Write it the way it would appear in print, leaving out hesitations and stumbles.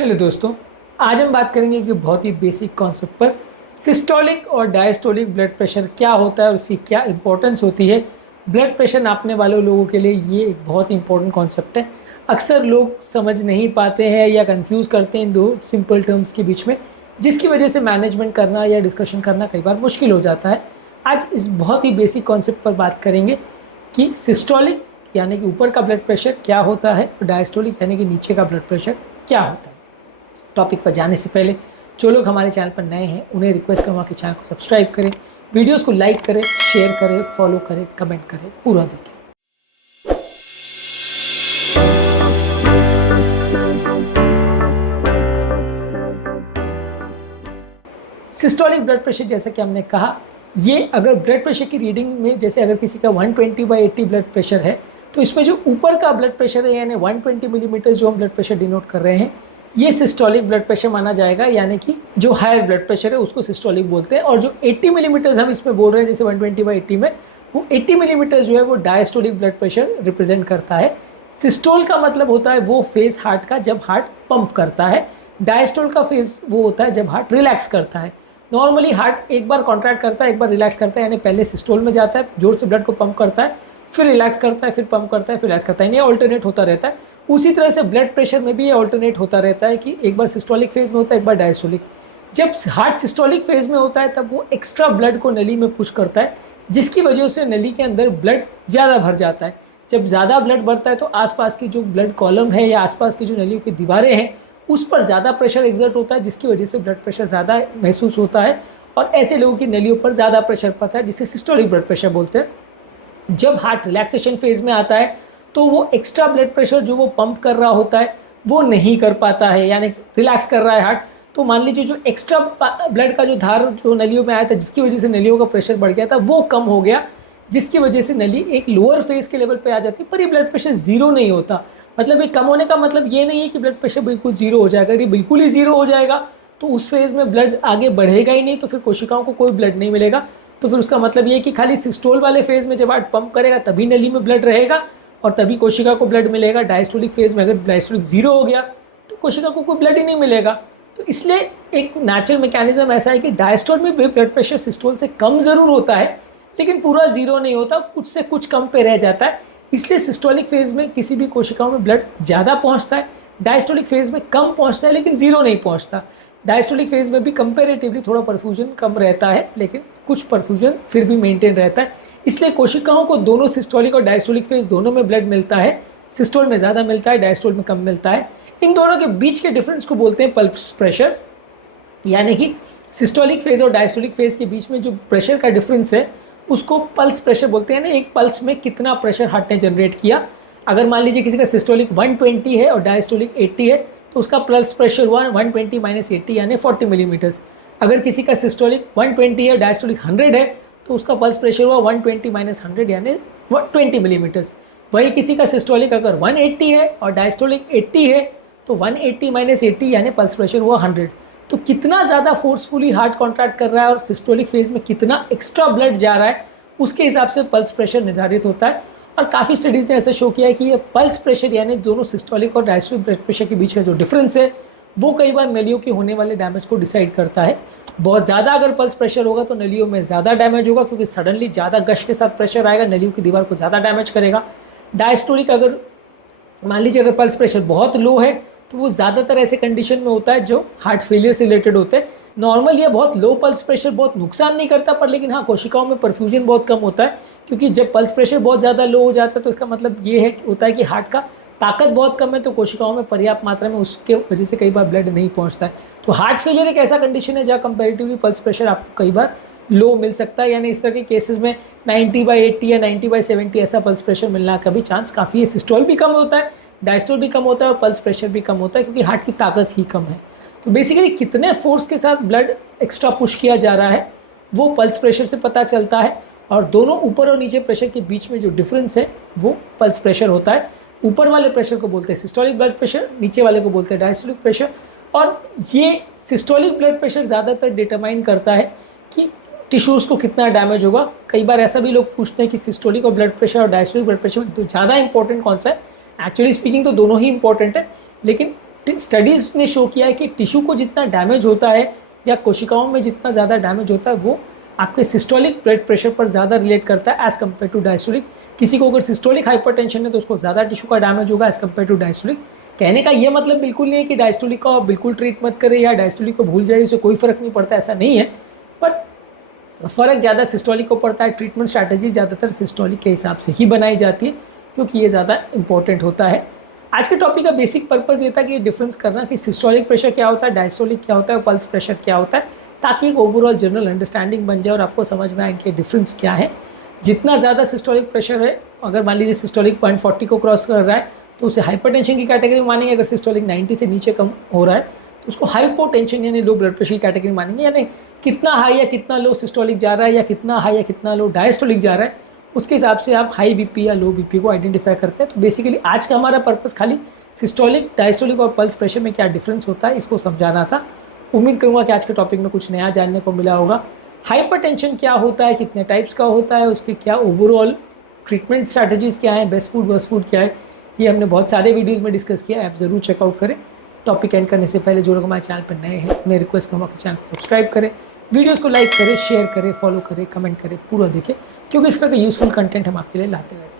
Hello दोस्तों, आज हम बात करेंगे कि बहुत ही बेसिक कॉन्सेप्ट पर सिस्टोलिक और डायस्टोलिक ब्लड प्रेशर क्या होता है और उसकी क्या इंपॉर्टेंस होती है। ब्लड प्रेशर नापने वाले लोगों के लिए ये एक बहुत ही इंपॉर्टेंट कॉन्सेप्ट है। अक्सर लोग समझ नहीं पाते हैं या कंफ्यूज करते हैं इन दो सिंपल टर्म्स के बीच में, जिसकी वजह से मैनेजमेंट करना या डिस्कशन करना कई बार मुश्किल हो जाता है। आज इस बहुत ही बेसिक कॉन्सेप्ट पर बात करेंगे कि सिस्टोलिक यानी कि ऊपर का ब्लड प्रेशर क्या होता है और डायस्टोलिक यानी कि नीचे का ब्लड प्रेशर क्या होता है। टॉपिक पर जाने से पहले जो लोग हमारे चैनल पर नए हैं उन्हें रिक्वेस्ट करूँगा कि चैनल को सब्सक्राइब करें, वीडियोस को लाइक करें, शेयर करें, फॉलो करें, कमेंट करें, पूरा देखें। सिस्टोलिक ब्लड प्रेशर, जैसा कि हमने कहा, ये अगर ब्लड प्रेशर की रीडिंग में जैसे अगर किसी का 120/80 ब्लड प्रेशर है तो इसमें जो ऊपर का ब्लड प्रेशर है यानी 120 मिलीमीटर जो हम ब्लड प्रेशर डिनोट कर रहे हैं, ये सिस्टोलिक ब्लड प्रेशर माना जाएगा। यानी कि जो हायर ब्लड प्रेशर है उसको सिस्टोलिक बोलते हैं। और जो 80 मिलीमीटर हम इसमें बोल रहे हैं जैसे 120/80 में, वो 80 मिलीमीटर जो है वो डायस्टोलिक ब्लड प्रेशर रिप्रेजेंट करता है। सिस्टोल का मतलब होता है वो फेज हार्ट का जब हार्ट पंप करता है। डायस्टोल का फेज वो होता है जब हार्ट रिलैक्स करता है। नॉर्मली हार्ट एक बार कॉन्ट्रैक्ट करता है, एक बार रिलैक्स करता है, यानी पहले सिस्टोल में जाता है, जोर से ब्लड को पंप करता है, फिर रिलैक्स करता है, फिर पंप करता है, फिर रिलैक्स करता है, ये ऑल्टरनेट होता रहता है। उसी तरह से ब्लड प्रेशर में भी ये ऑल्टरनेट होता रहता है कि एक बार सिस्टोलिक फेज में होता है, एक बार डायस्टोलिक। जब हार्ट सिस्टोलिक फेज में होता है तब वो एक्स्ट्रा ब्लड को नली में पुश करता है, जिसकी वजह से नली के अंदर ब्लड ज़्यादा भर जाता है। जब ज़्यादा ब्लड बढ़ता है तो आसपास की जो ब्लड कॉलम है या आसपास की जो नलियों की दीवारें हैं उस पर ज़्यादा प्रेशर एक्सर्ट होता है, जिसकी वजह से ब्लड प्रेशर ज़्यादा महसूस होता है और ऐसे लोगों की नलियों पर ज़्यादा प्रेशर पड़ता है, जिसे सिस्टोलिक ब्लड प्रेशर बोलते हैं। जब हार्ट रिलैक्सेशन फेज में आता है तो वो एक्स्ट्रा ब्लड प्रेशर जो वो पंप कर रहा होता है वो नहीं कर पाता है, यानी कि रिलैक्स कर रहा है हार्ट, तो मान लीजिए जो एक्स्ट्रा ब्लड का जो धार जो नलियों में आया था जिसकी वजह से नलियों का प्रेशर बढ़ गया था वो कम हो गया, जिसकी वजह से नली एक लोअर फेज के लेवल पे आ जाती है। पर ये ब्लड प्रेशर जीरो नहीं होता। मतलब ये कम होने का मतलब ये नहीं है कि ब्लड प्रेशर बिल्कुल जीरो हो जाएगा। ये बिल्कुल ही जीरो हो जाएगा तो उस फेज में ब्लड आगे बढ़ेगा ही नहीं, तो फिर कोशिकाओं को कोई ब्लड नहीं मिलेगा। तो फिर उसका मतलब ये है कि खाली सिस्टोल वाले फेज में जब हार्ट पंप करेगा तभी नली में ब्लड रहेगा और तभी कोशिका को ब्लड मिलेगा। डायस्टोलिक फेज में अगर डायस्टोलिक जीरो हो गया तो कोशिका को कोई ब्लड ही नहीं मिलेगा। तो इसलिए एक नेचुरल मैकेनिज्म ऐसा है कि डायस्टोल में ब्लड प्रेशर सिस्टोल से कम ज़रूर होता है, लेकिन पूरा जीरो नहीं होता, कुछ से कुछ कम पे रह जाता है। इसलिए सिस्टोलिक फेज में किसी भी कोशिकाओं में ब्लड ज़्यादा पहुँचता है, डायस्टोलिक फेज में कम पहुँचता है लेकिन जीरो नहीं पहुँचता। डायस्टोलिक फेज में भी कंपेरेटिवली थोड़ा परफ्यूजन कम रहता है, लेकिन कुछ परफ्यूजन फिर भी मेंटेन रहता है। इसलिए कोशिकाओं को दोनों सिस्टोलिक और डायस्टोलिक फेज दोनों में ब्लड मिलता है। सिस्टोल में ज़्यादा मिलता है, डायस्टोल में कम मिलता है। इन दोनों के बीच के डिफरेंस को बोलते हैं पल्स प्रेशर। यानी कि सिस्टोलिक फेज और डायस्टोलिक फेज के बीच में जो प्रेशर का डिफरेंस है उसको पल्स प्रेशर बोलते हैं। ना, एक पल्स में कितना प्रेशर हार्ट ने जनरेट किया। अगर मान लीजिए किसी का सिस्टोलिक 120 है और डायस्टोलिक 80 है तो उसका पल्स प्रेशर हुआ 120 - 80 यानी 40 मिलीमीटर्स। अगर किसी का सिस्टोलिक 120 है, डायस्टोलिक 100 है तो उसका पल्स प्रेशर हुआ 120 - 100 यानी 20 मिलीमीटर्स। वही किसी का सिस्टोलिक अगर 180 है और डायस्टोलिक 80 है तो 180 - 80 यानी पल्स प्रेशर हुआ 100। तो कितना ज़्यादा फोर्सफुली हार्ट कॉन्ट्रैक्ट कर रहा है और सिस्टोलिक फेज में कितना एक्स्ट्रा ब्लड जा रहा है उसके हिसाब से पल्स प्रेशर निर्धारित होता है। और काफ़ी स्टडीज़ ने ऐसा शो किया है कि ये पल्स प्रेशर यानी दोनों सिस्टोलिक और डायस्टोलिक ब्लड प्रेशर के बीच का जो डिफरेंस है वो कई बार नलियों के होने वाले डैमेज को डिसाइड करता है। बहुत ज़्यादा अगर पल्स प्रेशर होगा तो नलियों में ज़्यादा डैमेज होगा, क्योंकि सडनली ज़्यादा गश के साथ प्रेशर आएगा, नलियों की दीवार को ज़्यादा डैमेज करेगा। डायस्टोलिक अगर मान लीजिए अगर पल्स प्रेशर बहुत लो है तो वो ज़्यादातर ऐसे कंडीशन में होता है जो हार्ट फेलियर से रिलेटेड होते हैं। नॉर्मल ये बहुत लो पल्स प्रेशर बहुत नुकसान नहीं करता, पर लेकिन हाँ कोशिकाओं में परफ्यूजन बहुत कम होता है, क्योंकि जब पल्स प्रेशर बहुत ज़्यादा लो हो जाता है तो इसका मतलब ये है होता है कि हार्ट का ताकत बहुत कम है, तो कोशिकाओं में पर्याप्त मात्रा में उसके वजह से कई बार ब्लड नहीं पहुँचता है। तो हार्ट फेलियर एक ऐसा कंडीशन है जहाँ कंपेरेटिवली पल्स प्रेशर आपको कई बार लो मिल सकता है। यानी इस तरह के केसेस में 90/80 या 90/70 ऐसा पल्स प्रेशर मिलना का भी चांस काफ़ी है। सिस्टोल भी कम होता है, डायस्टोल भी कम होता है और पल्स प्रेशर भी कम होता है, क्योंकि हार्ट की ताकत ही कम है। तो बेसिकली कितने फोर्स के साथ ब्लड एक्स्ट्रा पुश किया जा रहा है वो पल्स प्रेशर से पता चलता है। और दोनों ऊपर और नीचे प्रेशर के बीच में जो डिफरेंस है वो पल्स प्रेशर होता है। ऊपर वाले प्रेशर को बोलते हैं सिस्टोलिक ब्लड प्रेशर, नीचे वाले को बोलते हैं डायस्टोलिक प्रेशर। और ये सिस्टोलिक ब्लड प्रेशर ज़्यादातर डिटरमाइन करता है कि टिश्यूज़ को कितना डैमेज होगा। कई बार ऐसा भी लोग पूछते हैं कि सिस्टोलिक और ब्लड प्रेशर और डायस्टोलिक ब्लड प्रेशर में तो ज़्यादा इंपॉर्टेंट कौन सा है। एक्चुअली स्पीकिंग तो दोनों ही इंपॉर्टेंट है, लेकिन स्टडीज़ ने शो किया है कि टिश्यू को जितना डैमेज होता है या कोशिकाओं में जितना ज़्यादा डैमेज होता है वो आपके सिस्टोलिक ब्लड प्रेशर पर ज़्यादा रिलेट करता है एज़ कम्पेयर टू डायस्टोलिक। किसी को अगर सिस्टोलिक हाइपरटेंशन है तो उसको ज़्यादा टिश्यू का डैमेज होगा एज़ कम्पेयर टू डायस्टोलिक। कहने का ये मतलब बिल्कुल नहीं है कि डायस्टोलिक का बिल्कुल ट्रीट मत करें या डायस्टोलिक को भूल जाए, इससे कोई फ़र्क नहीं पड़ता, ऐसा नहीं है। बट फ़र्क ज़्यादा सिस्टोलिक को पड़ता है। ट्रीटमेंट स्ट्रैटेजी ज़्यादातर सिस्टोलिक के हिसाब से ही बनाई जाती है क्योंकि ये ज़्यादा इंपॉर्टेंट होता है। आज के टॉपिक का बेसिक पर्पस ये था कि डिफरेंस करना कि सिस्टोलिक प्रेशर क्या होता है, डायस्टोलिक क्या होता है, पल्स प्रेशर क्या होता है, ताकि एक ओवरऑल जनरल अंडरस्टैंडिंग बन जाए और आपको समझ में आए इनके डिफरेंस क्या है। जितना ज़्यादा सिस्टोलिक प्रेशर है, अगर मान लीजिए सिस्टोलिक 0.40 को क्रॉस कर रहा है तो उसे हाइपरटेंशन की कैटेगरी मानेंगे। अगर सिस्टोलिक 90 से नीचे कम हो रहा है तो उसको हाइपोटेंशन यानी लो ब्लड प्रेशर की कैटेगरी मानेंगे। यानी कितना हाई या कितना लो सिस्टोलिक जा रहा है या कितना हाई या कितना लो डायस्टोलिक जा रहा है, उसके हिसाब से आप हाई बीपी या लो बीपी को आइडेंटिफाई करते हैं। तो बेसिकली आज का हमारा पर्पस खाली सिस्टोलिक, डायस्टोलिक और पल्स प्रेशर में क्या डिफरेंस होता है इसको समझाना था। उम्मीद करूँगा कि आज के टॉपिक में कुछ नया जानने को मिला होगा। हाइपरटेंशन क्या होता है, कितने टाइप्स का होता है, उसके क्या ओवरऑल ट्रीटमेंट स्ट्रैटेजीज़ क्या हैं, बेस्ट फूड वर्स्ट फूड क्या है, ये हमने बहुत सारे वीडियोज़ में डिस्कस किया है, आप ज़रूर चेकआउट करें। टॉपिक एंड करने से पहले जो लोग हमारे चैनल पर नए हैं उन्हें रिक्वेस्ट करूँगा कि चैनल को सब्सक्राइब करें, वीडियोज़ को लाइक करें, शेयर करें, फॉलो करें, कमेंट करें, पूरा देखें क्योंकि इस तरह का यूज़फुल कंटेंट हम आपके लिए लाते रहते हैं।